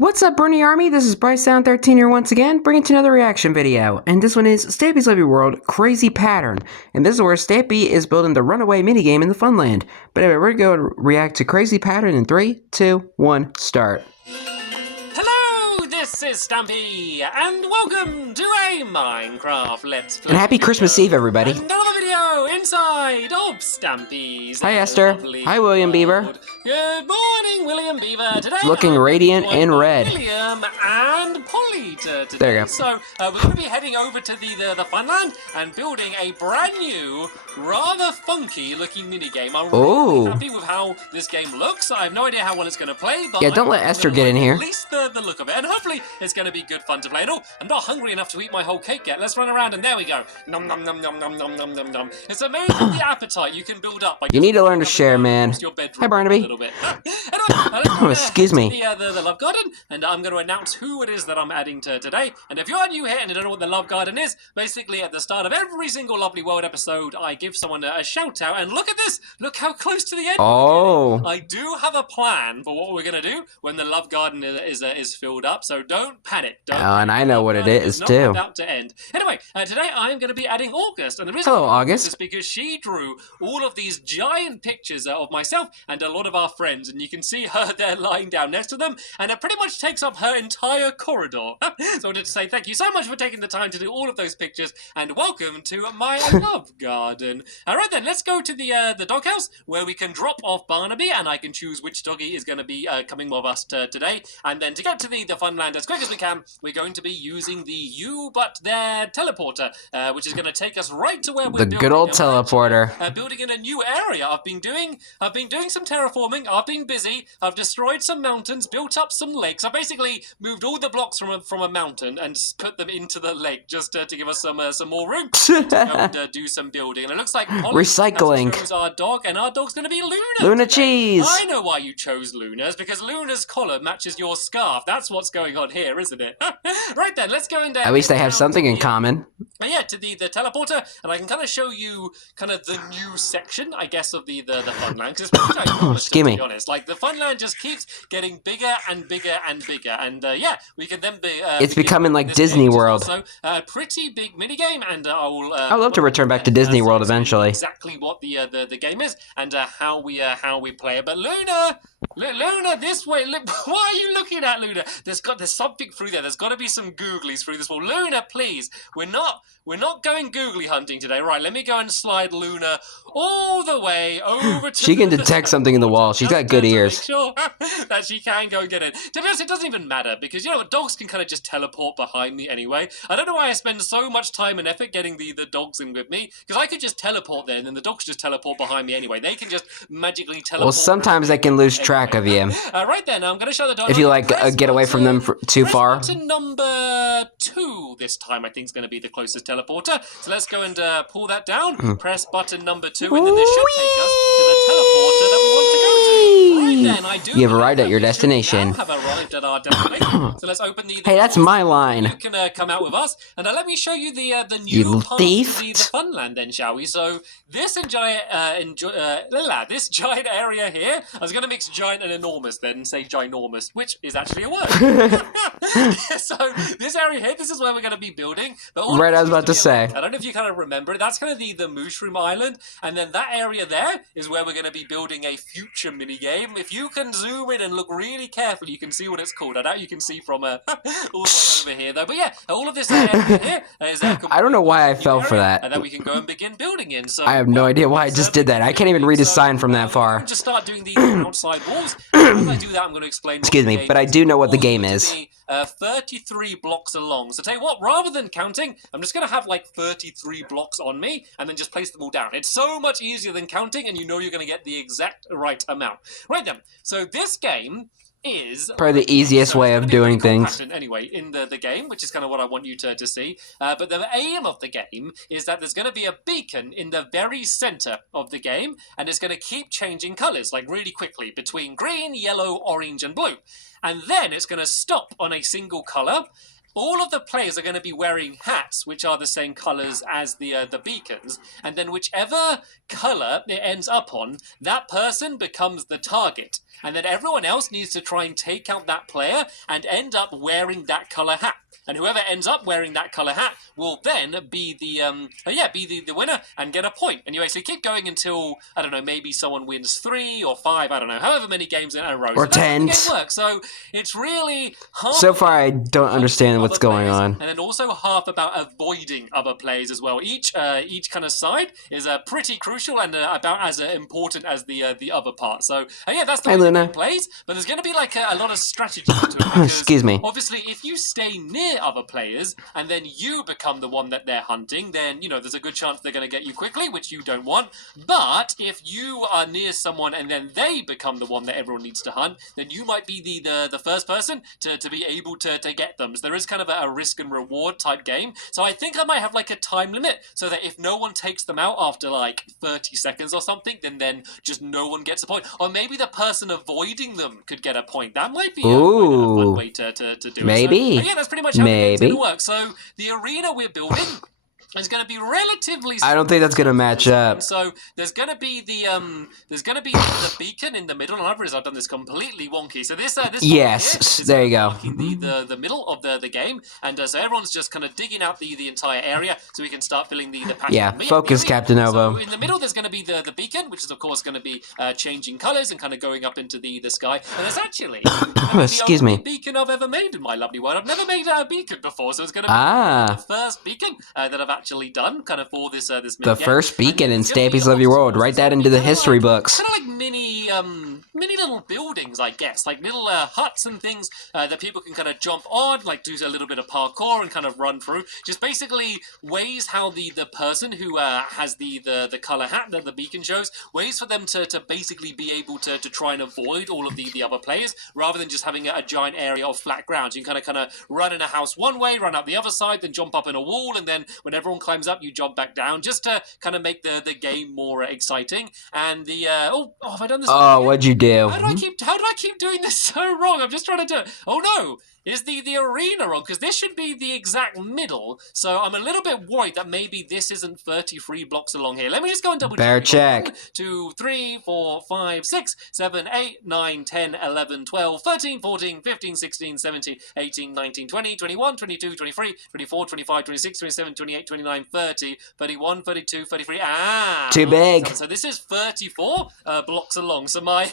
What's up, Bernie Army? This is BryceAllen13 here once again, bringing to another reaction video. And this one is Stampy's Lovely World Crazy Pattern. And this is where Stampy is building the runaway minigame in the Funland. But anyway, we're going to go and react to Crazy Pattern in 3, 2, 1, start. Hello, this is Stampy, and welcome to a Minecraft Let's Play. And happy Christmas Eve, everybody. Another video inside of Stampy's. Hi, Esther. Hi, William Beaver. Good morning, William Beaver. Today Looking radiant and red. William and Polly today. There you go. So we're going to be heading over to the Funland and building a brand new, rather funky looking minigame. I'm really happy with how this game looks. I have no idea how well it's going to play, but yeah, don't let Esther get in here. At least the look of it, and hopefully it's going to be good fun to play. And I'm not hungry enough to eat my whole cake yet. Let's run around, and there we go. Nom nom nom nom nom nom nom nom nom. It's amazing the appetite you can build up. By you need to learn to share, man. Hi, Barnaby. Anyway, excuse me. The Love Garden, and I'm going to announce who it is that I'm adding to today. And if you're new here and you don't know what the Love Garden is, basically at the start of every single Lovely World episode, I give someone a shout out. And look at this! Look how close to the end. Oh. I do have a plan for what we're going to do when the Love Garden is filled up. So don't panic. And I know what it is too. About to end. Anyway, today I'm going to be adding August, and the reason is because she drew all of these giant pictures of myself and a lot of our friends, and you can see her there lying down next to them, and it pretty much takes up her entire corridor. So I wanted to say thank you so much for taking the time to do all of those pictures, and welcome to my Love Garden. All right then, let's go to the doghouse where we can drop off Barnaby, and I can choose which doggy is going to be coming with us today. And then to get to the Funland as quick as we can, we're going to be using the You But There teleporter, which is going to take us right to where we're building. The good old teleporter. Building in a new area. I've been doing some terraforming. I've been busy. I've destroyed some mountains, built up some lakes. I basically moved all the blocks from a mountain and put them into the lake just to give us some more room to go and do some building. And it looks like Polly recycling. chose our dog, and our dog's going to be Luna. Luna today. cheese. I know why you chose Luna. It's because Luna's collar matches your scarf. That's what's going on here, isn't it? Right then, let's go and at least they have something in common. Yeah, to the teleporter, and I can kind of show you kind of the new section, I guess, of the Funland, because it's pretty ginormous, to be honest. Like, the Funland just keeps getting bigger and bigger and bigger, and yeah, we can then be... it's becoming like Disney World. So, a pretty big minigame, and I'd love to return back to Disney World eventually. Exactly what the game is, and how we play it. But Luna, this way. Why are you looking at Luna? There's something through there. There's got to be some googlies through this wall. Luna, please. We're not going googly hunting today. Right, let me go and slide Luna all the way over to... She can detect something in the wall. She's got good ears. Make sure that she can go and get it. To be honest, it doesn't even matter, because, you know, dogs can kind of just teleport behind me anyway. I don't know why I spend so much time and effort getting the dogs in with me, because I could just teleport there, and then the dogs just teleport behind me anyway. They can just magically teleport. Well, sometimes they can lose track of you. Right then, I'm going to show the dog. If you, like, get away from them too far. Button number 2 this time, I think, is going to be the closest teleporter. So let's go and pull that down. Press button number 2, and then this should take us to the teleporter that we want to go to. Right then, I do. You have arrived at your destination. Have arrived at our destination. So let's open the hey, that's my line. You can come out with us, and let me show you the new part of the Funland, then, shall we? So this giant area here. I was going to mix giant and enormous then and say ginormous, which is actually a word. So this area here, this is where we're going to be building. But right, I was about to say. I don't know if you kind of remember it. That's kind of the Mushroom Island, and then that area there is where we're going to be building a future mini game. If you can zoom in and look really carefully, you can see what it's called. I doubt you can see from all the way over here, though. But yeah, all of this area here is. I don't know why I fell for that. And then we can go and begin building in. So I have no idea why I just did that. I can't even read a sign from that far. Just start doing the outside walls. As I do that, I'm going to explain. Excuse me, but I do know what the game is. 33 blocks along. So tell you what, rather than counting, I'm just going to have like 33 blocks on me and then just place them all down. It's so much easier than counting, and you know you're going to get the exact right amount. Right then, so this game is probably the easiest way of doing things. Anyway, in the game, which is kind of what I want you to see. But the aim of the game is that there's going to be a beacon in the very center of the game, and it's going to keep changing colors, like really quickly, between green, yellow, orange, and blue. And then it's going to stop on a single color, all of the players are going to be wearing hats which are the same colors as the beacons, and then whichever color it ends up on, that person becomes the target, and then everyone else needs to try and take out that player and end up wearing that color hat. And whoever ends up wearing that color hat will then be the winner and get a point. And you basically keep going until, I don't know, maybe someone wins 3 or 5, I don't know, however many games in a row. Or so 10. That's how the game works. So it's really half. So far, I don't understand what's going on. And then also half about avoiding other players as well. Each kind of side is pretty crucial and about as important as the other part. So yeah, that's the way the game plays. But there's going to be like a lot of strategy to it. Because excuse me. Obviously, if you stay near other players and then you become the one that they're hunting, then, you know, there's a good chance they're going to get you quickly, which you don't want. But if you are near someone and then they become the one that everyone needs to hunt, then you might be the first person to be able to get them. So there is kind of a risk and reward type game. So I think I might have like a time limit so that if no one takes them out after like 30 seconds or something, then just no one gets a point. Or maybe the person avoiding them could get a point. That might be a fun way to do it. Maybe. So, yeah, that's pretty much how the game's going to work. So the arena we're building is going to be relatively small. I don't think that's going to match up. So there's going to be the beacon in the middle, and I've realized I've done this completely wonky. So this yes, there you go. The middle of the game, and so everyone's just kind of digging out the entire area, so we can start filling the patch. Yeah, focus, Captain Ovo. So in the middle, there's going to be the beacon, which is of course going to be changing colors and kind of going up into the sky. And there's actually excuse me, beacon I've ever made in my lovely world. I've never made a beacon before, so it's going to be the first beacon that I've actually done kind of for this the first beacon in Stampy's Lovely World. Write that into the history books. Kind of like mini little buildings, I guess, like little huts and things that people can kind of jump on, like do a little bit of parkour and kind of run through. Just basically ways how the person who has the color hat that the beacon shows, ways for them to basically be able to try and avoid all of the other players, rather than just having a giant area of flat ground. You can kind of run in a house one way, run up the other side, then jump up in a wall, and then when everyone climbs up, you jump back down, just to kind of make the game more exciting. And the have I done this? Oh, what'd you do? How do I keep doing this so wrong? I'm just trying to do it. Oh no! Is the arena wrong? Because this should be the exact middle. So I'm a little bit worried that maybe this isn't 33 blocks along here. Let me just go and double check. Bear check. 1, 2, 3, 4, 5, 6, 7, 8, 9, 10, 11, 12, 13, 14, 15, 16, 17, 18, 19, 20, 21, 22, 23, 24, 25, 26, 27, 28, 29, 30, 31, 32, 33. Too big. So this is 34 blocks along. So my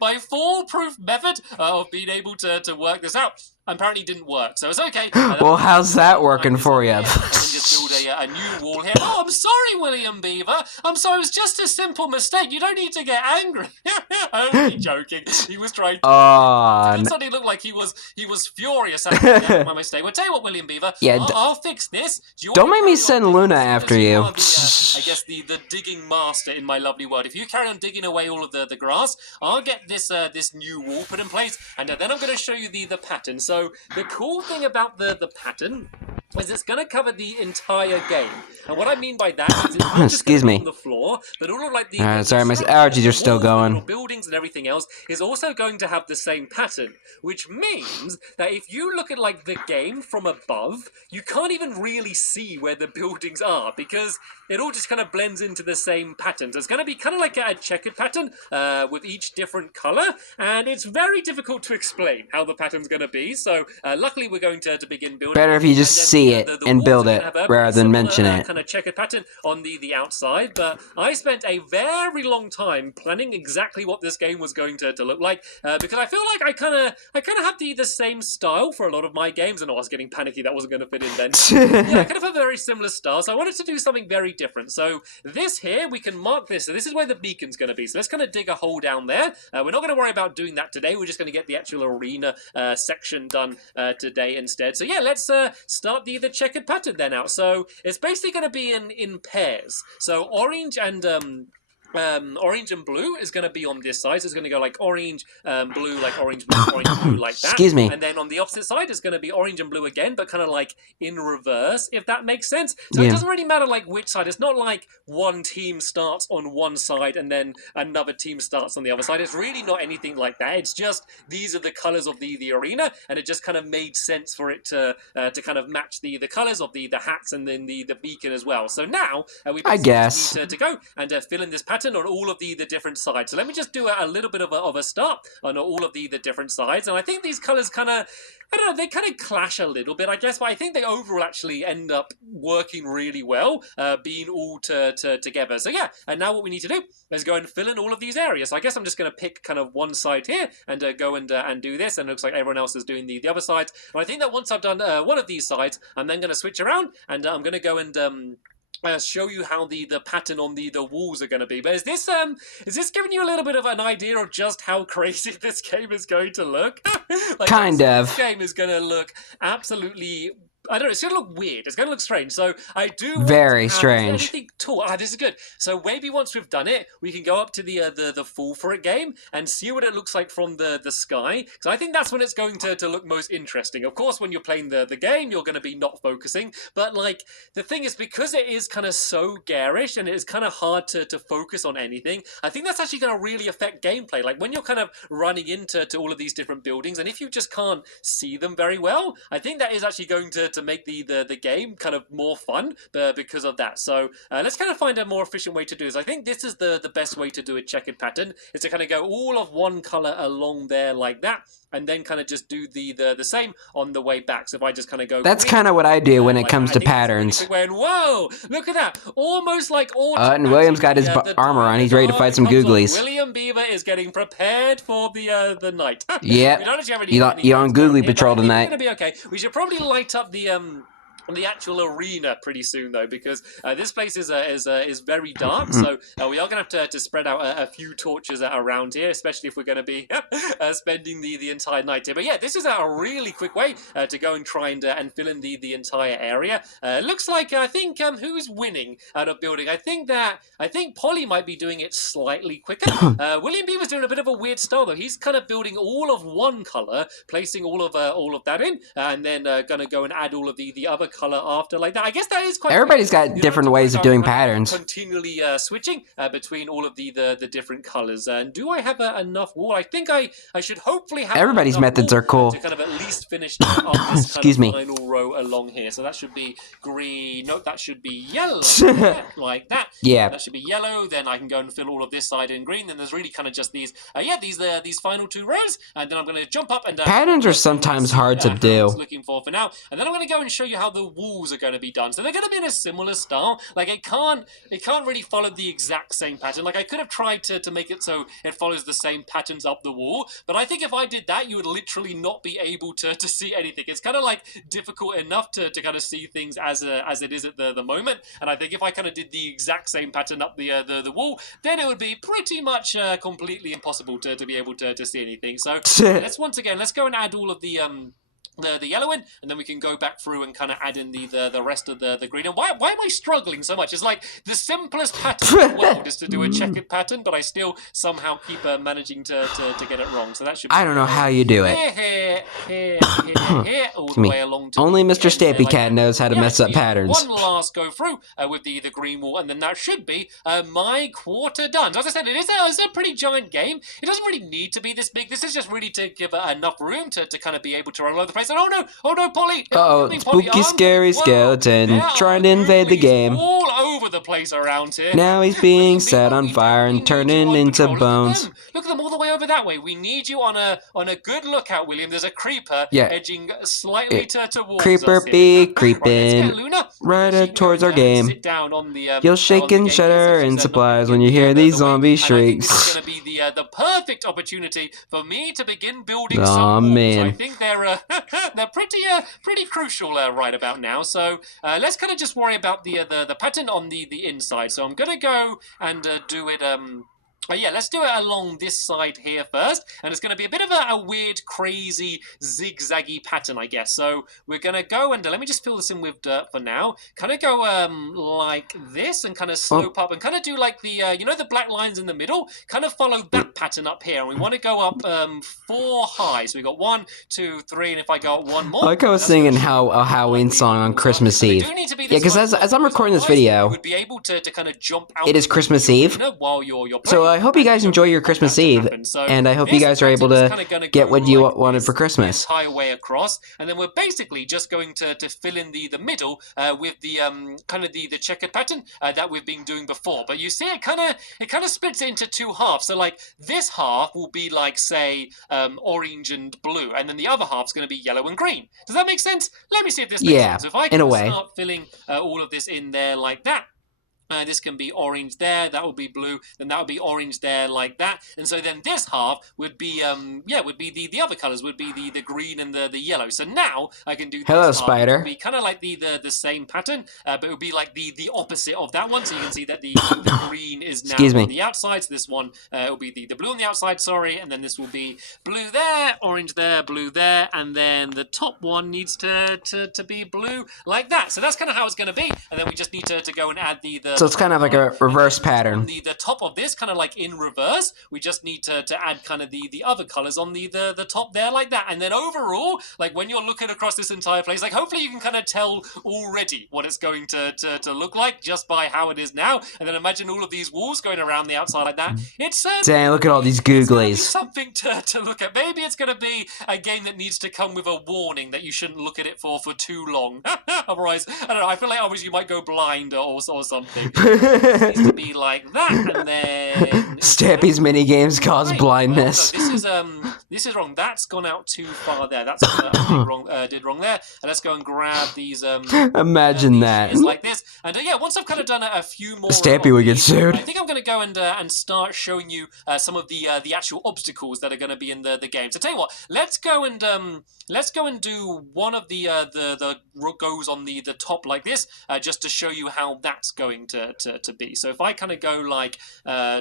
my foolproof method of being able to work this out apparently didn't work, so it's okay. Well, how's that working for you? Just build a new wall here. Oh, I'm sorry, William Beaver. I'm sorry, it was just a simple mistake. You don't need to get angry. Only joking. He was trying to... It suddenly looked like he was furious at my mistake. Well, tell you what, William Beaver. Yeah, I'll fix this. Don't make me send Luna after you. I guess the digging master in my lovely world. If you carry on digging away all of the grass, I'll get this new wall put in place, and then I'm going to show you the pattern. So the cool thing about the pattern is it's going to cover the entire game. And what I mean by that is it's not just excuse me on the floor, but all of like the sorry, my allergies are still going. Buildings and everything else is also going to have the same pattern, which means that if you look at like the game from above, you can't even really see where the buildings are because it all just kind of blends into the same pattern. So it's going to be kind of like a checkered pattern with each different color, and it's very difficult to explain how the pattern's going to be. So luckily we're going to begin building. Better if you just see it and build it rather than mention it. Kind of checkered pattern on the outside, but I spent a very long time planning exactly what this game was going to look like because I feel like I kind of have the same style for a lot of my games. And I was getting panicky that wasn't going to fit in then. Yeah, I kind of have a very similar style, so I wanted to do something very different. So this here, we can mark this. So this is where the beacon's going to be. So let's kind of dig a hole down there. We're not going to worry about doing that today. We're just going to get the actual arena section done today instead. So yeah, let's start the checkered pattern then out. So it's basically going to be in pairs. So orange and orange and blue is going to be on this side. So it's going to go like orange, blue, like orange, blue, orange, blue, like that. Excuse me. And then on the opposite side is going to be orange and blue again, but kind of like in reverse, if that makes sense. So it doesn't really matter like which side. It's not like one team starts on one side and then another team starts on the other side. It's really not anything like that. It's just these are the colors of the arena, and it just kind of made sense for it to kind of match the colors of the hats and then the beacon as well. So now we I guess need to go and fill in this pattern on all of the different sides. So let me just do a little bit of a start on all of the different sides. And I think these colors kind of, I don't know, they kind of clash a little bit, I guess, but I think they overall actually end up working really well, being all together. So yeah, and now what we need to do is go and fill in all of these areas. So I guess I'm just going to pick kind of one side here and go and do this. And it looks like everyone else is doing the other sides. And I think that once I've done one of these sides, I'm then going to switch around and I'm going to go and show you how the pattern on the walls are going to be. But is this giving you a little bit of an idea of just how crazy this game is going to look? Like, kind of. This game is going to look absolutely, I don't know, it's going to look weird. It's going to look strange. So I do very strange. This is good. So maybe once we've done it, we can go up to the Fall for It game and see what it looks like from the sky. Because I think that's when it's going to look most interesting. Of course, when you're playing the game, you're going to be not focusing. But like the thing is, because it is kind of so garish and it is kind of hard to focus on anything, I think that's actually going to really affect gameplay. Like when you're kind of running into all of these different buildings, and if you just can't see them very well, I think that is actually going to make the game kind of more fun because of that. So let's kind of find a more efficient way to do this. I think this is the best way to do a checkered pattern, is to kind of go all of one color along there like that, and then kind of just do the same on the way back. So if I just kind of go, that's kind of what I do when it comes to patterns. And whoa, look at that! Almost like and William's got his armor on. He's ready to fight some googlies. William Beaver is getting prepared for the night. Yeah, you're on googly patrol tonight. It's gonna be okay. We should probably light up the actual arena pretty soon though, because this place is very dark. So we are going to have to spread out a few torches around here, especially if we're going to be spending the entire night here. But yeah, this is a really quick way to go and try and fill in the entire area. Looks like I think who's winning out of building? I think Polly might be doing it slightly quicker. William Beaver's doing a bit of a weird style though. He's kind of building all of one color, placing all of that in, and then going to go and add all of the other color after like that. I guess that is quite. Everybody's got different ways of doing patterns. Continually switching between all of the different colors. And do I have enough wool? I think I should hopefully have. Everybody's methods are cool. To kind of at least finish up this final row along here. So that should be green. No, that should be yellow. Like that. Yeah. That should be yellow. Then I can go and fill all of this side in green. Then there's really kind of just these. These final two rows. And then I'm going to jump up and. Patterns are sometimes hard to do. Looking for now. And then I'm going to go and show you how the walls are going to be done. So they're going to be in a similar style. Like it can't really follow the exact same pattern. Like I could have tried to make it so it follows the same patterns up the wall, but I think if I did that, you would literally not be able to see anything. It's kind of like difficult enough to kind of see things as it is at the moment. And I think if I kind of did the exact same pattern up the wall, then it would be pretty much completely impossible to be able to see anything. So let's go and add all of the yellow in, and then we can go back through and kind of add in the rest of the green. And why am I struggling so much? It's like the simplest pattern in the world is to do a checkered pattern, but I still somehow keep managing to get it wrong. So that should be I don't know how you do it. Here, all the way along to only Mr. Stampy Cat knows how to mess up patterns. One last go through with the green wall, and then that should be my quarter done. So as I said, it's a pretty giant game. It doesn't really need to be this big. This is just really to give enough room to kind of be able to run all over the place. And oh no, Polly! Spooky, scary skeleton trying to invade the game. All over the place around here. Now he's being set on fire and turning into bones. Look at them all the way over that way. We need you on a good lookout, William. There's a creeper edging slightly towards creeper us. Be creeping right towards our game. Sit down on the, You'll shake and shudder in supplies when you hear these zombie shrieks. This is going to be the perfect opportunity for me to begin building some walls. Man. I think they're pretty crucial right about now. So let's kind of just worry about the pattern on the inside. So I'm gonna go and do it Yeah, let's do it along this side here first, and it's going to be a bit of a weird, crazy, zigzaggy pattern, I guess. So we're going to go and let me just fill this in with dirt for now. Kind of go like this, and kind of slope up, and kind of do like the the black lines in the middle. Kind of follow that pattern up here, and we want to go up 4 high. So we got 1, 2, 3, and if I go up one more, like I was singing a Halloween song on Christmas Eve. Yeah, because as I'm recording this video, would be able to kind of jump out. It is Christmas Eve. While you're So I hope you guys enjoy your Christmas Eve, and I hope you guys are able to get what you wanted for Christmas. Entire way across, and then we're basically just going to fill in the middle with the kind of the checkered pattern that we've been doing before. But you see, it kind of splits it into 2 halves. So like this half will be like, say, orange and blue, and then the other half's going to be yellow and green. Does that make sense? Let me see if this makes sense. So if I can start filling all of this in there like that. This can be orange there, that would be blue, then that would be orange there like that. And so then this half would be, would be the other colours, would be the green and the yellow. So now I can do this half. Spider. It would be kind of like the same pattern, but it would be like the opposite of that one. So you can see that the green is now on the outside. So this one will be the blue on the outside, sorry, and then this will be blue there, orange there, blue there, and then the top one needs to be blue like that. So that's kind of how it's going to be. And then we just need to go and add the So it's kind of like a reverse pattern. On the top of this, kind of like in reverse, we just need to add kind of the other colors on the top there like that. And then overall, like when you're looking across this entire place, like hopefully you can kind of tell already what it's going to look like just by how it is now. And then imagine all of these walls going around the outside like that. It's dang, look at all these googlies. Something to look at. Maybe it's going to be a game that needs to come with a warning that you shouldn't look at it for too long. Otherwise, I don't know, I feel like obviously you might go blind or something. It needs to be like that, and then Stampy's mini games cause blindness. Well, no, this is wrong. That's gone out too far there. That's did wrong there. And let's go and grab these. Imagine that. Like this, and once I've kind of done a few more. Stampy would get sued. I think I'm going to go and start showing you some of the actual obstacles that are going to be in the game. So tell you what, let's go and do one of the goes on the top like this, just to show you how that's going to be. So if I kind of go like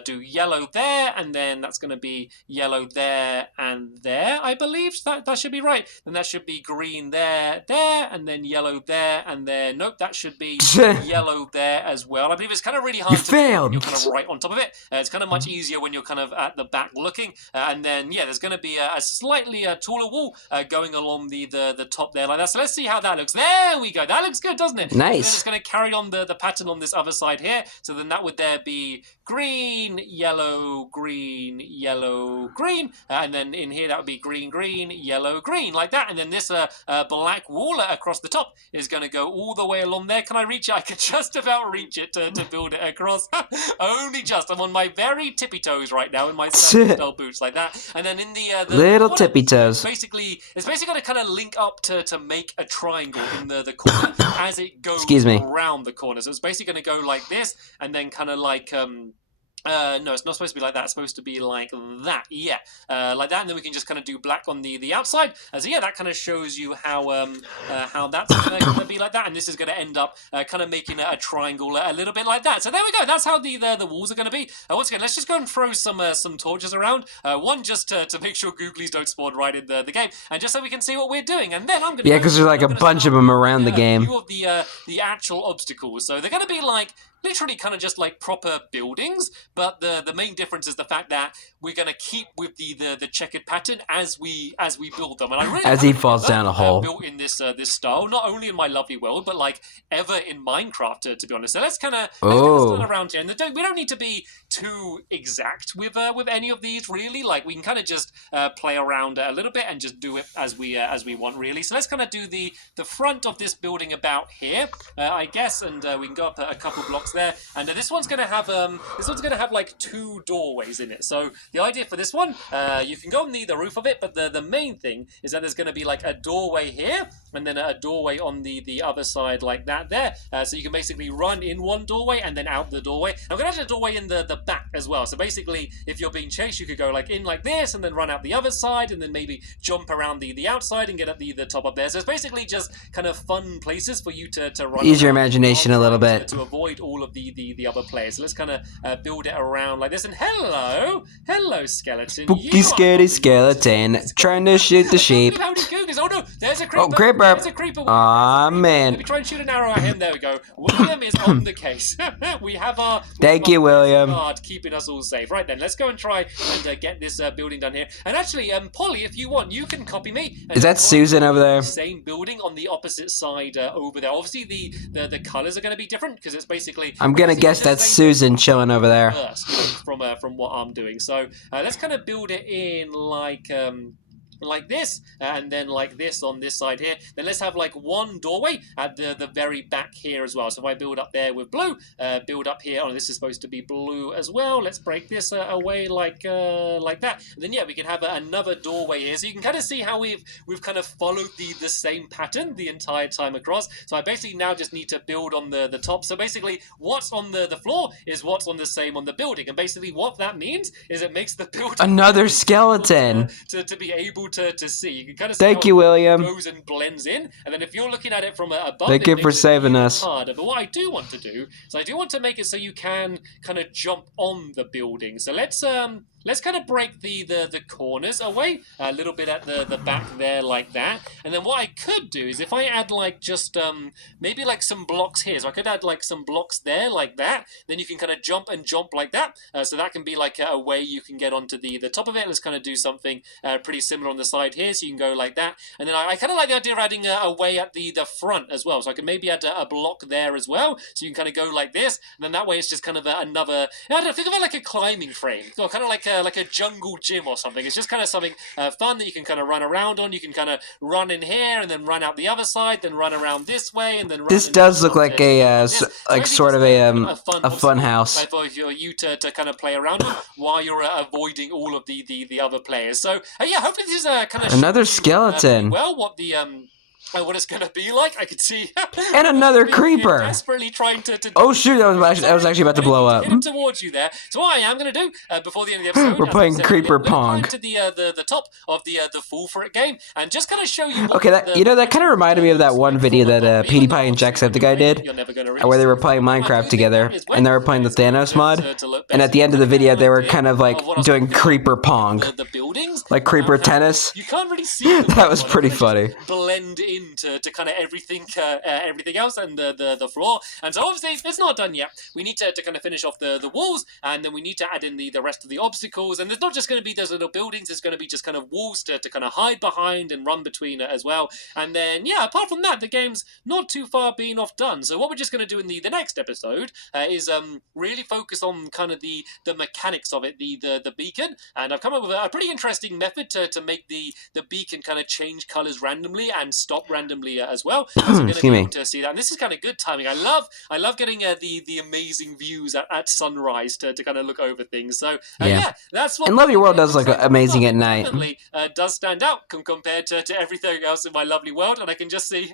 do yellow there, and then that's going to be yellow there and there, I believe that should be right. Then that should be green there, and then yellow there, and then nope, that should be yellow there as well. I believe it's kind of really hard. You failed. You're kind of right on top of it. It's kind of much easier when you're kind of at the back looking, and then there's going to be a slightly taller wall going along the top there like that. So let's see how that looks. There we go. That looks good, doesn't it? Nice. And then it's going to carry on the pattern on this other side here. So then that would there be green, yellow, green, yellow, green, and then in here that would be green, green, yellow, green, like that. And then this black wall across the top is going to go all the way along there. Can I reach it? I can just about reach it to build it across. Only just. I'm on my very tippy toes right now in my style boots like that. And then in the little tippy toes. It's basically going to kind of link up to make a triangle in the corner as it goes around the corner. So it's basically going to go like this, and then kind of like no, it's not supposed to be like that. It's supposed to be like that. Yeah, like that. And then we can just kind of do black on the outside. So that kind of shows you how that's going to be like that. And this is going to end up kind of making a triangle a little bit like that. So there we go. That's how the walls are going to be. Once again, let's just go and throw some torches around. One just to make sure googlies don't spawn right in the game, and just so we can see what we're doing. And then I'm going to because there's like a bunch of them around the game. A few of the actual obstacles. So they're going to be like literally kind of just like proper buildings, but the main difference is the fact that we're going to keep with the checkered pattern as we build them. And I really as he falls down a hole. Built in this style, not only in my lovely world, but like ever in Minecraft, to be honest. So let's kind of start around here. And we don't need to be too exact with any of these, really. Like we can kind of just play around a little bit and just do it as we want, really. So let's kind of do the front of this building about here, I guess, and we can go up a couple blocks there, and this one's going to have like 2 doorways in it. So the idea for this one, you can go on the roof of it, but the main thing is that there's going to be like a doorway here, and then a doorway on the other side like that there. So you can basically run in one doorway and then out the doorway. I'm going to have a doorway in the back as well. So basically, if you're being chased, you could go like in like this and then run out the other side, and then maybe jump around the outside and get at the top up there. So it's basically just kind of fun places for you to run. Use your imagination a little bit to avoid all all of the other players. So let's kind of build it around like this. And hello skeleton. Spooky, scary skeleton trying to shoot the sheep. Howdy cougars. Oh no, there's a creeper. Oh, creeper. There's a creeper. Aw, man. Let me try and shoot an arrow at him. There we go. William is on the case. We have our Thank you, William. guard keeping us all safe. Right then, let's go and try and get this building done here. And actually, Polly, if you want, you can copy me. Is that Susan over there? Same building on the opposite side over there. Obviously, the colors are going to be different because it's basically. I'm gonna guess that's Susan chilling over there. From what I'm doing. So let's kind of build it in like this, and then like this on this side here. Then let's have like one doorway at the very back here as well. So if I build up there with blue, build up here. Oh, this is supposed to be blue as well. Let's break this away like that. And then yeah, we can have another doorway here. So you can kind of see how we've kind of followed the same pattern the entire time across. So I basically now just need to build on the top. So basically, what's on the floor is what's on the same on the building. And basically, what that means is it makes the building another skeleton to be able to see. You can kind of see Thank how you, William. it goes and blends in, and then if you're looking at it from above, Thank you for saving us. Harder. But what I do want to do is I do want to make it so you can kind of jump on the building. So let's kind of break the corners away a little bit at the back there like that. And then what I could do is if I add like just maybe like some blocks here. So I could add like some blocks there like that. Then you can kind of jump like that. So that can be like a way you can get onto the top of it. Let's kind of do something pretty similar on the side here. So you can go like that. And then I kind of like the idea of adding a way at the front as well. So I can maybe add a block there as well. So you can kind of go like this. And then that way it's just kind of another, I don't know, think of it like a climbing frame. Or kind of like a jungle gym or something. It's just kind of something fun that you can kind of run around on. You can kind of run in here and then run out the other side, then run around this way and then run. This does look like a sort of a fun house for you to kind of play around with while you're avoiding all of the other players. So yeah, hopefully this is kind of another skeleton. Well, what what it's going to be like, I could see. And another creeper. Desperately trying to oh shoot! That was actually about to blow up. Hit towards you there. So what I am going to do before the end of the episode, we're playing creeper pong. To the top of the Fall For It game and just kind of show you. Okay, that kind of reminded me of that one video that PewDiePie and Jacksepticeye did, where they were playing Minecraft together and they were playing the Thanos mod. And at the end of the video, they were kind of like doing creeper pong, like creeper tennis. You can't really see. That was pretty funny. Blend into kind of everything else and the floor. And so obviously it's not done yet. We need to kind of finish off the walls, and then we need to add in the rest of the obstacles. And there's not just going to be those little buildings, there's going to be just kind of walls to kind of hide behind and run between as well. And then yeah, apart from that, the game's not too far being off done. So what we're just going to do in the next episode is really focus on kind of the mechanics of it, the beacon. And I've come up with a pretty interesting method to make the beacon kind of change colors randomly and stop randomly as well. So we're going to see that. And this is kind of good timing. I love getting the amazing views at sunrise to kind of look over things. So yeah, that's what. And Love Your World does look amazing at night. Definitely does stand out compared to everything else in my lovely world. And I can just see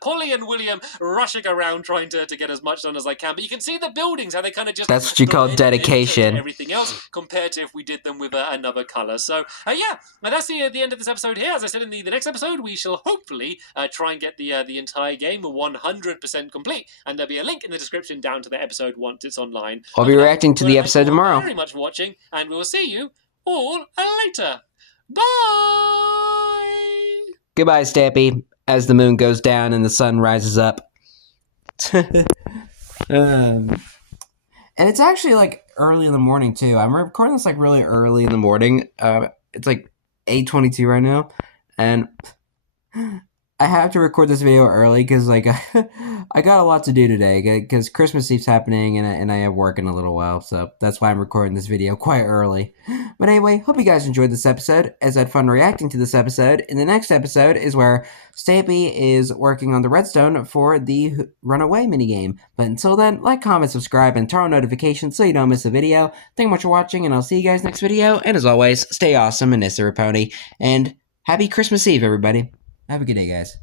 Polly and William rushing around trying to get as much done as I can. But you can see the buildings, how they kind of just. That's what you call dedication. Everything else compared to if we did them with another color. So yeah, that's the end of this episode here. As I said in the next episode, we shall hopefully try and get the entire game 100% complete, and there'll be a link in the description down to the episode once it's online. I'll be reacting to the episode tomorrow. Thank you very much for watching, and we'll see you all later. Bye! Goodbye, Stampy, as the moon goes down and the sun rises up. And it's actually like early in the morning too. I'm recording this like really early in the morning. It's like 8:22 right now, and I have to record this video early because like I got a lot to do today because Christmas Eve's happening and I have work in a little while, so that's why I'm recording this video quite early. But anyway, hope you guys enjoyed this episode, as I had fun reacting to this episode. In the next episode is where Stampy is working on the redstone for the runaway minigame. But until then, like, comment, subscribe, and turn on notifications so you don't miss a video. Thank you much for watching, and I'll see you guys next video. And as always, stay awesome and Pony. And happy Christmas Eve, everybody. Have a good day, guys.